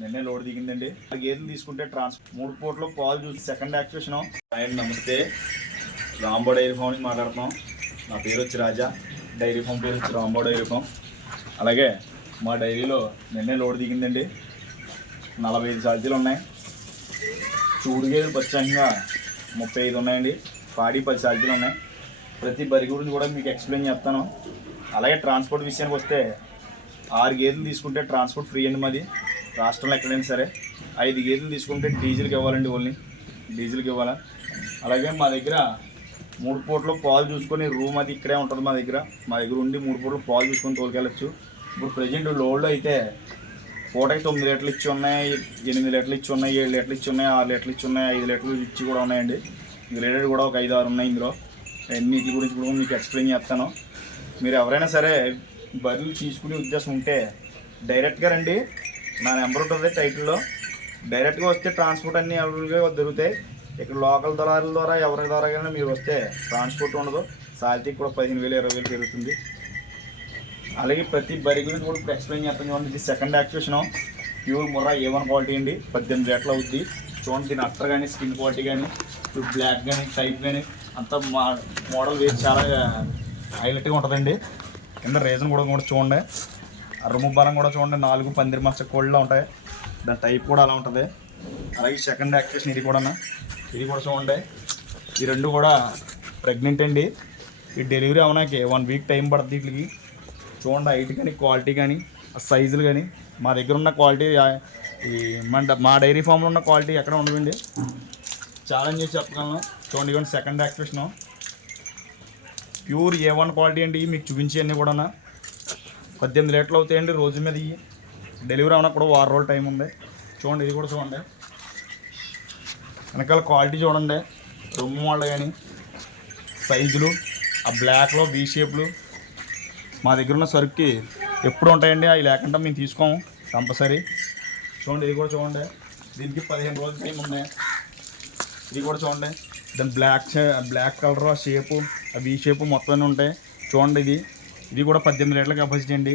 నిన్నే లోడ్ దిగిందండి. గేదెలు తీసుకుంటే ట్రాన్స్ మూడు పూటలో పాలు చూసి సెకండ్ యాక్టివేషన్ అండ్ నమస్తే. రాంబో డైరీ ఫామ్ నుంచి మాట్లాడుతున్నాం. నా పేరు వచ్చి రాజా. డైరీ ఫామ్ పేరు వచ్చి రాంబో డైరీ ఫామ్ అలాగే మా డైరీలో నిన్నే లోడ్ దిగిందండి. నలభై ఐదు ఛార్జీలు ఉన్నాయి. చూడు గేదెలు ప్రత్యేకంగా ముప్పై ఐదు ఉన్నాయండి. పాడి పది ఛార్జీలు ఉన్నాయి. ప్రతి బరి గురించి కూడా మీకు ఎక్స్ప్లెయిన్ చేస్తాను. అలాగే ట్రాన్స్పోర్ట్ విషయానికి వస్తే ఆరు గేదెలు తీసుకుంటే ట్రాన్స్పోర్ట్ ఫ్రీ అండి మాది. రాష్ట్రంలో ఎక్కడైనా సరే ఐదు గేదెలు తీసుకుంటే డీజిల్కి ఇవ్వాలండి ఓన్లీ. డీజిల్కి ఇవ్వాలా? అలాగే మా దగ్గర మూడు పూటలు పాలు చూసుకొని రూమ్ అది ఇక్కడే ఉంటుంది మా దగ్గర. మా దగ్గర ఉండి మూడు పూటలు పాలు చూసుకొని తోలుకెళ్ళచ్చు. ఇప్పుడు ప్రజెంట్ లోడ్లో అయితే పూటకి తొమ్మిది లీటర్లు ఇచ్చి ఉన్నాయి ఎనిమిది లీటర్లు ఇచ్చి ఉన్నాయి ఏడు లీటర్లు ఇచ్చి ఉన్నాయి ఆరు లీటర్లు ఇచ్చి ఉన్నాయి ఐదు లీటర్లు ఇచ్చి కూడా ఉన్నాయండి. గ్రేడెడ్ కూడా ఒక ఐదు ఆరు ఉన్నాయి ఇందులో. అన్నిటి గురించి కూడా మీకు ఎక్స్ప్లెయిన్ చేస్తాను. మీరు ఎవరైనా సరే బరువులు తీసుకునే ఉద్దేశం ఉంటే డైరెక్ట్గా రండి. నా నెంబర్ ఉంటుంది టైటిల్లో. డైరెక్ట్గా వస్తే ట్రాన్స్పోర్ట్ అన్నీ అవైలబుల్గా దొరుకుతాయి. ఇక్కడ లోకల్ దళారుల ద్వారా ఎవరి ద్వారా కానీ మీరు వస్తే ట్రాన్స్పోర్ట్ ఉండదు. సాల్తీకి కూడా పదిహేను వేలు ఇరవై వేలు పెరుగుతుంది. అలాగే ప్రతి బరి గురించి కూడా ఇప్పుడు ఎక్స్ప్లెయిన్ చేస్తాను చూడండి. ఇది second actuation pure Murrah A one quality అండి. పద్దెనిమిది రేట్లు అవుద్ది. చూడండి దీని అట్టర్ కానీ స్కిన్ క్వాలిటీ కానీ ఇప్పుడు బ్లాక్ కానీ టైప్ కానీ అంతా మా మోడల్ వేసి చాలా హైలైట్గా ఉంటుందండి. కింద రీజన్ కూడా కూడా చూడండి. రొమ్ము బలం కూడా చూడండి నాలుగు పందిరి మచ్చ కోళ్ళలో ఉంటాయి. దాని టైప్ కూడా అలా ఉంటుంది. అలాగే సెకండ్ యాక్టివేషన్ ఇది కూడా ఇది కూడా చూడండి. ఈ రెండు కూడా ప్రెగ్నెంట్ అండి. ఈ డెలివరీ అవనాకి వన్ వీక్ టైం పడుతుంది వీటికి. చూడండి హైట్ కానీ క్వాలిటీ కానీ సైజులు కానీ. మా దగ్గర ఉన్న క్వాలిటీ ఈ మన మా డైరీ ఫామ్లో ఉన్న క్వాలిటీ ఎక్కడ ఉండదండి ఛాలెంజ్ చేసి చెప్పగలను. చూడండి ఇవ్వండి second activation pure A one quality అండి. మీకు చూపించేవన్నీ కూడా పద్దెనిమిది లీటర్లు అవుతాయండి రోజు మీద ఇవి డెలివరీ అవనా కూడా వారం రోజులు టైం ఉంది. చూడండి ఇది కూడా చూడండి. వెనకాల క్వాలిటీ చూడండి. రొమ్ము వాళ్ళు కానీ సైజులు ఆ బ్లాక్లో వీ షేప్లు మా దగ్గర ఉన్న సరుకుకి ఎప్పుడు ఉంటాయండి? అవి లేకుండా మేము తీసుకోము కంపల్సరీ. చూడండి ఇది కూడా చూడండి. దీనికి పదిహేను రోజులు టైం ఉన్నాయి ఇది కూడా చూడండి. దాని బ్లాక్ బ్లాక్ కలర్ ఆ షేపు ఆ వీ షేపు మొత్తం అన్నీ ఉంటాయి. చూడండి ఇది. ఇది కూడా పద్దెనిమిది లీటర్ల కెపాసిటీ అండి.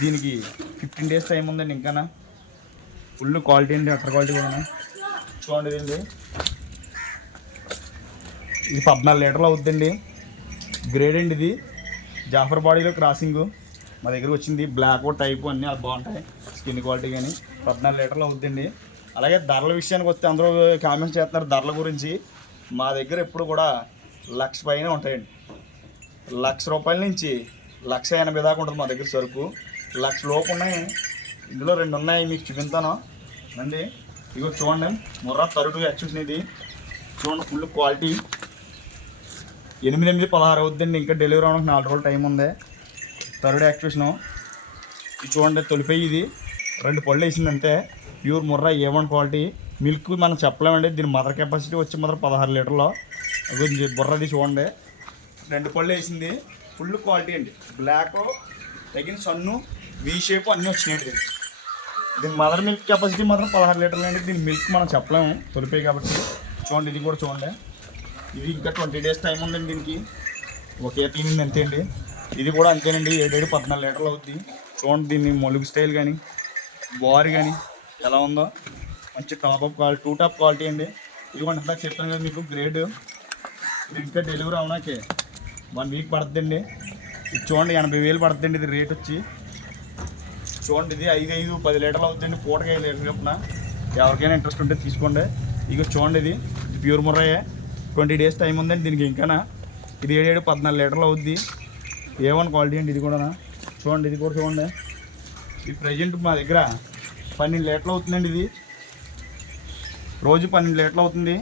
దీనికి ఫిఫ్టీన్ డేస్ టైం ఉందండి ఇంకా ఫుల్ క్వాలిటీ అండి అటర్ క్వాలిటీ కూడా చూడండి ఇది ఇది పద్నాలుగు లీటర్లు అవుద్దండి. గ్రేడ్ అండి ఇది. జాఫర్ బాడీలో క్రాసింగ్ మా దగ్గరకు వచ్చింది. బ్లాక్ టైప్ అన్నీ అది బాగుంటాయి. స్కిన్ క్వాలిటీ కానీ పద్నాలుగు లీటర్లు అవుద్దండి. అలాగే ధరల విషయానికి వస్తే అందరూ కామెంట్స్ చేస్తున్నారు ధరల గురించి. మా దగ్గర ఎప్పుడు కూడా లక్ష పైన ఉంటాయండి. లక్ష రూపాయల నుంచి లక్ష ఎనభై దాకా ఉంటుంది మా దగ్గర సరుకు. లక్ష లోపు ఉన్నాయి. ఇందులో రెండు ఉన్నాయి మీకు చూపిస్తాను. అండి ఇగో చూడండి ముర్రా తరుడు యాక్చువల్ ఇది. చూడండి ఫుల్ క్వాలిటీ ఎనిమిది ఎనిమిది పదహారు అవుద్దండి ఇంకా డెలివరీ అవడానికి నాలుగు రోజులు టైం ఉంది. థర్డ్ యాక్టివేషను ఇది చూడండి తొలిపోయి ఇది. రెండు పళ్ళు వేసింది అంతే. Pure Murrah A one quality milk మనం చెప్పలేమండి దీని మదర్ కెపాసిటీ వచ్చి మాత్రం పదహారు లీటర్లో. కొంచెం బుర్రది చూడండి. రెండు పళ్ళు వేసింది. ఫుల్ క్వాలిటీ అండి. బ్లాక్ తగిన సన్ను వీ షేప్ అన్నీ వచ్చినాయండి. దీని మదర్ మిల్క్ కెపాసిటీ మాత్రం పదహారు లీటర్లు అండి. దీని మిల్క్ మనం చెప్పలేము. తొలిపోయి కాబట్టి చూడండి ఇది కూడా చూడండి. ఇది ఇంకా ట్వంటీ డేస్ టైం ఉందండి దీనికి. ఒకే తినింది అంతే అండి. ఇది కూడా అంతేనండి. ఏడేడు పద్నాలుగు లీటర్లు అవుద్ది. చూడండి దీన్ని మొలుగు స్టైల్ కానీ బార్ కానీ ఎలా ఉందో. మంచి top up quality too top quality అండి. ఇది కూడా ఇందాక చెప్పాను కదా మీకు గ్రేడ్ ఇంకా డెలివరీ అవునాకే వన్ వీక్ పడుతుందండి. ఇది చూడండి ఎనభై వేలు పడుతుందండి ఇది రేట్ వచ్చి. చూడండి ఇది ఐదు ఐదు పది లీటర్లు అవుతుందండి పూటకి ఐదు లీటర్లు చొప్పున. ఎవరికైనా ఇంట్రెస్ట్ ఉంటే తీసుకోండి. ఇక చూడండి ఇది ప్యూర్ ముర్రాయే. ట్వంటీ డేస్ టైం ఉందండి దీనికి ఇంకానా. ఇది ఏడేడు పద్నాలుగు లీటర్లు అవుద్ది. ఏ వన్ క్వాలిటీ అండి ఇది కూడా చూడండి ఇది కూడా చూడండి. ఇది ప్రజెంట్ మా దగ్గర పన్నెండు లీటర్లు అవుతుందండి ఇది. రోజు పన్నెండు లీటర్లు అవుతుంది.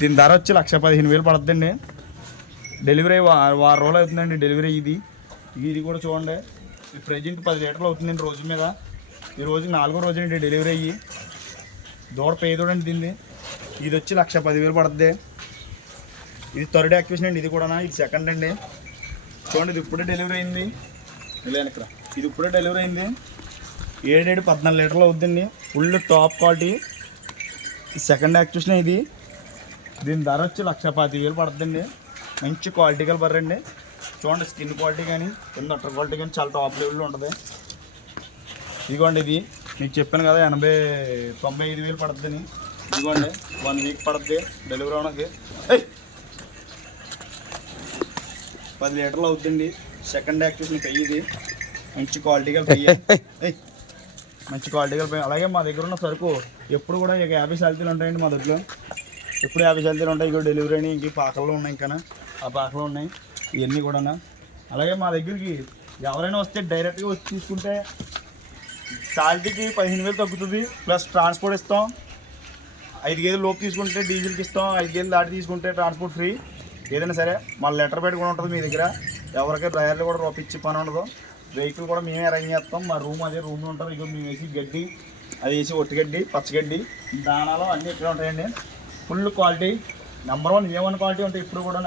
దీని ధర వచ్చి లక్ష పదిహేను వేలు పడుతుందండి. డెలివరీ వారం రోజులు అవుతుందండి డెలివరీ ఇది. ఇది కూడా చూడండి. ఇది ప్రజెంట్ పది లీటర్లు అవుతుందండి రోజు మీద. ఈ రోజు నాలుగో రోజు అండి డెలివరీ అయ్యి. దూడ పేదోడండి దీన్ని ఇది వచ్చి లక్ష పదివేలు పడుతుంది ఇది థర్డ్ యాక్టివేషన్ అండి ఇది కూడా ఇది సెకండ్ అండి. చూడండి ఇది ఇప్పుడే డెలివరీ అయింది. ఇలా వెనకరా ఇది ఇప్పుడే డెలివరీ అయింది. ఏడేడు పద్నాలుగు లీటర్లు అవుతుందండి. Full top quality second activation ఇది. దీని ధర వచ్చి లక్ష పాతి వేలు పడుతుందండి. మంచి క్వాలిటీ గల బర్రె అండి చూడండి స్కిన్ క్వాలిటీ కానీ కింద అట్టర్ క్వాలిటీ కానీ చాలా టాప్ లెవెల్లో ఉంటుంది. ఇదిగోండి ఇది. మీకు చెప్పాను కదా ఎనభై తొంభై ఐదు వేలు పడుతుందని. ఇదిగోండి వన్ వీక్ పడుతుంది డెలివరీ అవడానికి! పది లీటర్లు అవుతుంది సెకండ్ యాక్టివేషన్ పెయ్యి ఇది. మంచి క్వాలిటీ గల పెయ్యి! మంచి క్వాలిటీ గల పెయ్యి అలాగే మా దగ్గర ఉన్న సరుకు ఎప్పుడు కూడా ఇక యాభై శాలితీలు ఉంటాయండి మా దగ్గర. ఇప్పుడు యాభై శాలితీలు ఉంటాయి. ఇక్కడ డెలివరీ అని ఇంక పాకల్లో ఉన్నాయి ఇంకా ఆ పాకలో ఉన్నాయి. ఇవన్నీ కూడా అలాగే మా దగ్గరికి ఎవరైనా వస్తే డైరెక్ట్గా వచ్చి తీసుకుంటే సాలరీకి పదిహేను వేలు తగ్గుతుంది. ప్లస్ ట్రాన్స్పోర్ట్ ఇస్తాం. ఐదు గేదెలు లోపు తీసుకుంటే డీజిల్కి ఇస్తాం. ఐదు గేదెలు దాటి తీసుకుంటే ట్రాన్స్పోర్ట్ ఫ్రీ ఏదైనా సరే మా లెటర్ పెట్టి కూడా ఉంటుంది మీ దగ్గర. ఎవరికైనా డ్రైవర్లు కూడా రూపించి పని ఉండదు. వెహికల్ కూడా మేమే అరేంజ్ చేస్తాం. మా రూమ్ అదే రూమ్లో ఉంటుంది. ఇక మేము వేసి గడ్డి అది వేసి ఒట్టిగడ్డి పచ్చగడ్డి దానాలు అన్నీ ఇక్కడ ఉంటాయండి. Full quality. Number one A one quality ఉంటాయి ఇప్పుడు కూడా